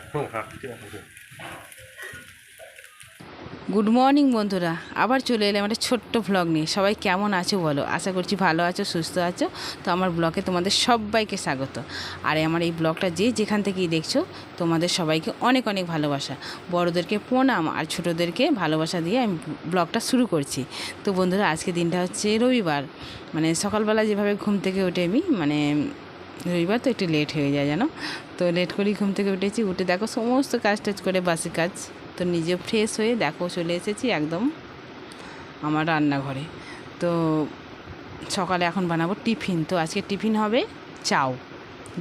এখনো হাঁটছে good morning বন্ধুরা, আবার চলে এলাম একটা ছোট্ট ভ্লগ নিয়ে। সবাই কেমন আছো বলো? আশা করছি ভালো আছো, সুস্থ আছো। তো আমার ব্লগে তোমাদের সবাইকে স্বাগত। আর আমার এই ব্লগটা যেখান থেকেই দেখছো, তোমাদের সবাইকে অনেক অনেক ভালোবাসা। বড়োদেরকে প্রণাম আর ছোটোদেরকে ভালোবাসা দিয়ে আমি ব্লগটা শুরু করছি। তো বন্ধুরা, আজকে দিনটা হচ্ছে রবিবার। মানে সকালবেলা যেভাবে ঘুম থেকে উঠে আমি রবিবার তো একটু লেট হয়ে যায় জানো। তো লেট করেই ঘুম থেকে উঠেছি। উঠে দেখো সমস্ত কাজ টাজ করে বাসি কাজ, তো নিজে ফ্রেশ হয়ে দেখো চলে এসেছি একদম আমার রান্নাঘরে। তো সকালে এখন বানাবো টিফিন। তো আজকে টিফিন হবে চাউ,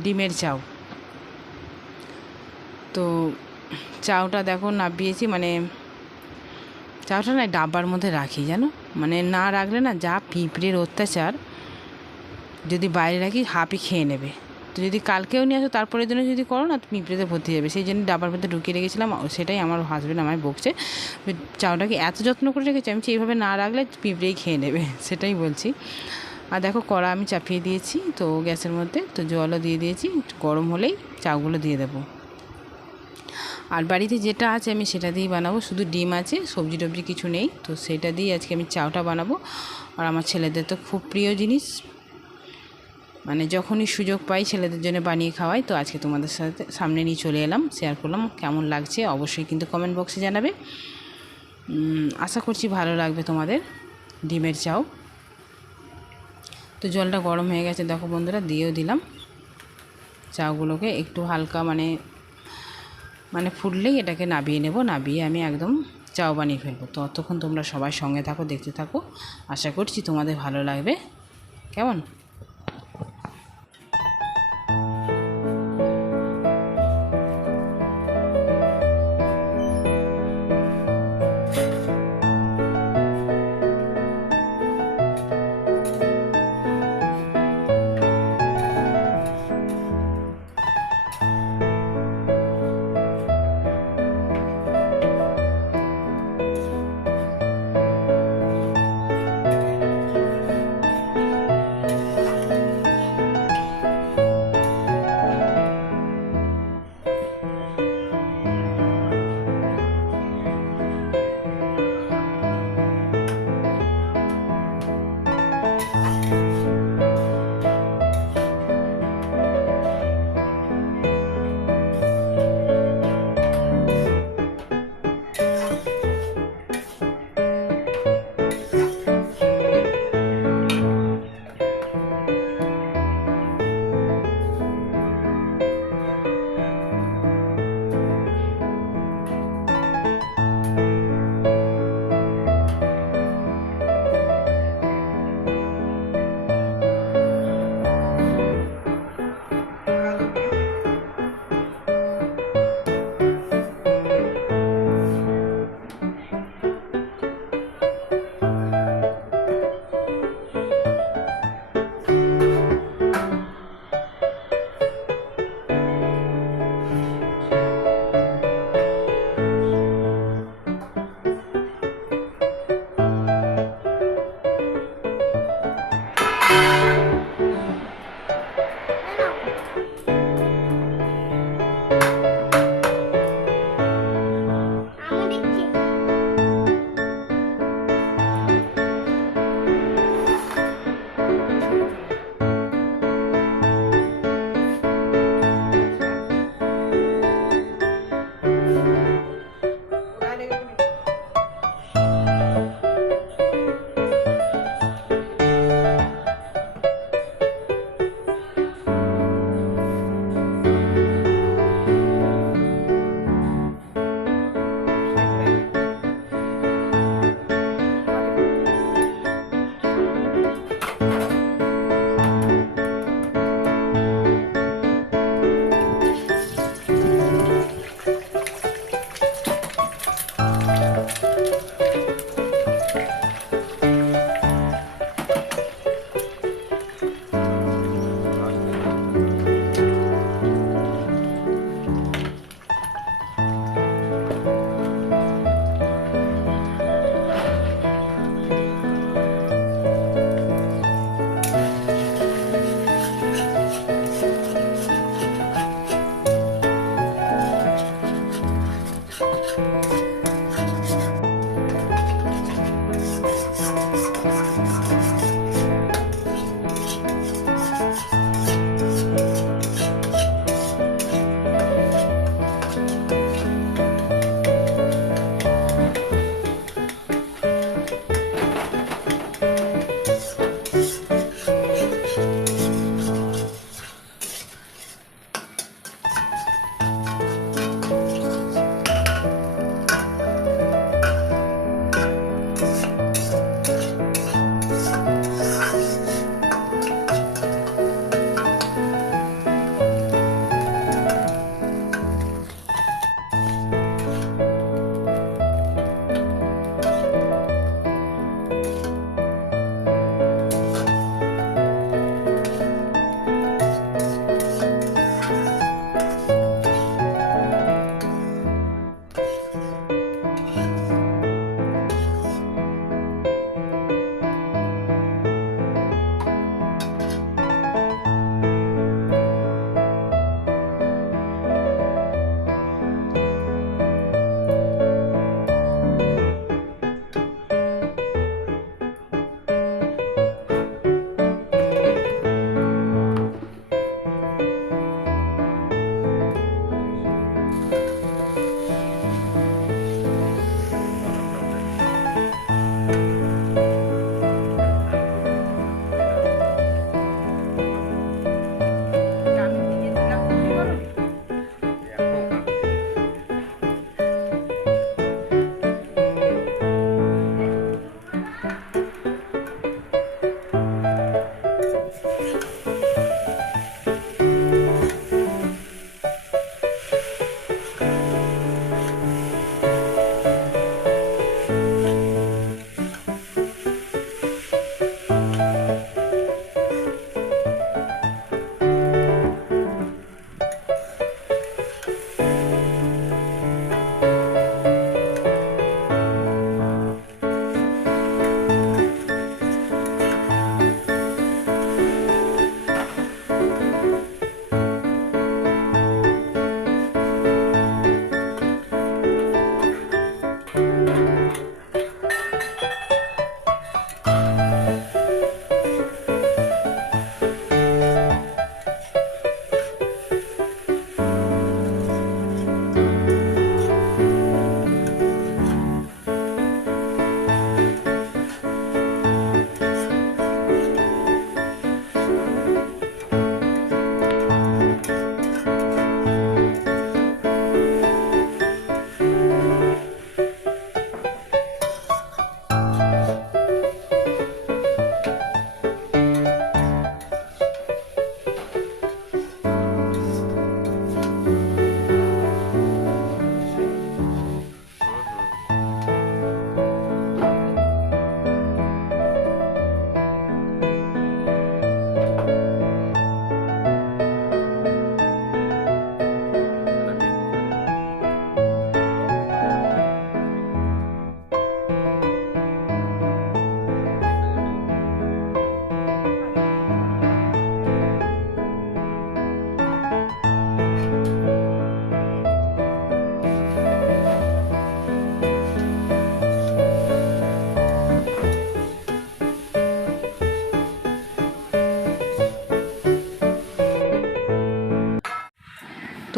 ডিমের চাউ। তো চাউটা দেখো নাবিয়েছি, চাউটা না ডাব্বার মধ্যে রাখি জানো। না রাখলে না যা পিঁপড়ের অত্যাচার, যদি বাইরে রাখি হাঁপি খেয়ে নেবে। তো যদি কালকেও নিয়ে আসো তারপরের দিনে যদি করো না, পিঁপড়েতে ভর্তি যাবে। সেই জন্য ডাবার মধ্যে ঢুকিয়ে রেখেছিলাম। সেটাই আমার হাজব্যান্ড আমায় বকছে, চাউটাকে এত যত্ন করে রেখেছি। আমি এইভাবে না রাখলে পিঁপড়েই খেয়ে নেবে, সেটাই বলছি। আর দেখো কড়া আমি চাপিয়ে দিয়েছি তো গ্যাসের মধ্যে, তো জলও দিয়ে দিয়েছি। গরম হলেই চাউগুলো দিয়ে দেবো। আর বাড়িতে যেটা আছে আমি সেটা দিয়েই বানাবো, শুধু ডিম আছে, সবজি টবজি কিছু নেই। তো সেটা দিয়ে আজকে আমি চাউটা বানাবো। আর আমার ছেলেদের তো খুব প্রিয় জিনিস, যখনই সুযোগ পাই ছেলেদের জন্য বানিয়ে খাওয়াই। তো আজকে তোমাদের সাথে সামনে নিয়ে চলে এলাম, শেয়ার করলাম। কেমন লাগছে অবশ্যই কিন্তু কমেন্ট বক্সে জানাবে। আশা করছি ভালো লাগবে তোমাদের ডিমের চাউ। তো জলটা গরম হয়ে গেছে দেখো বন্ধুরা, দিয়েও দিলাম চাউগুলোকে। একটু হালকা ফুটলেই এটাকে নাবিয়ে নেব। নাবিয়ে আমি একদম চাউ বানিয়ে ফেলবো। তো ততক্ষণ তোমরা সবাই সঙ্গে থাকো, দেখতে থাকো। আশা করছি তোমাদের ভালো লাগবে। কেমন?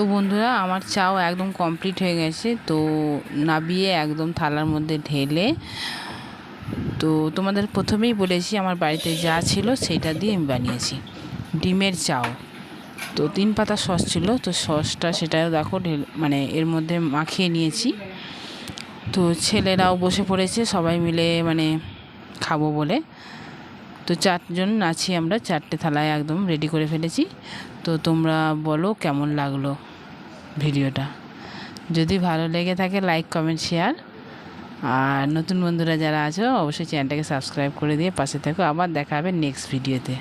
তো বন্ধুরা, আমার চাও একদম কমপ্লিট হয়ে গেছে। তো নাবিয়ে একদম থালার মধ্যে ঢেলে, তো তোমাদের প্রথমেই বলেছি আমার বাড়িতে যা ছিল সেইটা দিয়ে আমি বানিয়েছি ডিমের চাও। তো 3 পাতা সস ছিল, তো সসটা সেটাও দেখো মানে এর মধ্যে মাখিয়ে নিয়েছি। তো ছেলেরাও বসে পড়েছে সবাই মিলে মানে খাবো বলে। তো 4 জন আছি আমরা, 4টে থালায় একদম রেডি করে ফেলেছি। তো তোমরা বলো কেমন লাগলো ভিডিওটা। যদি ভালো লেগে থাকে লাইক কমেন্ট শেয়ার, আর নতুন বন্ধুরা যারা আছো অবশ্যই চ্যানেলটাকে সাবস্ক্রাইব করে দিয়ে পাশে থাকো। আবার দেখা হবে নেক্সট ভিডিওতে।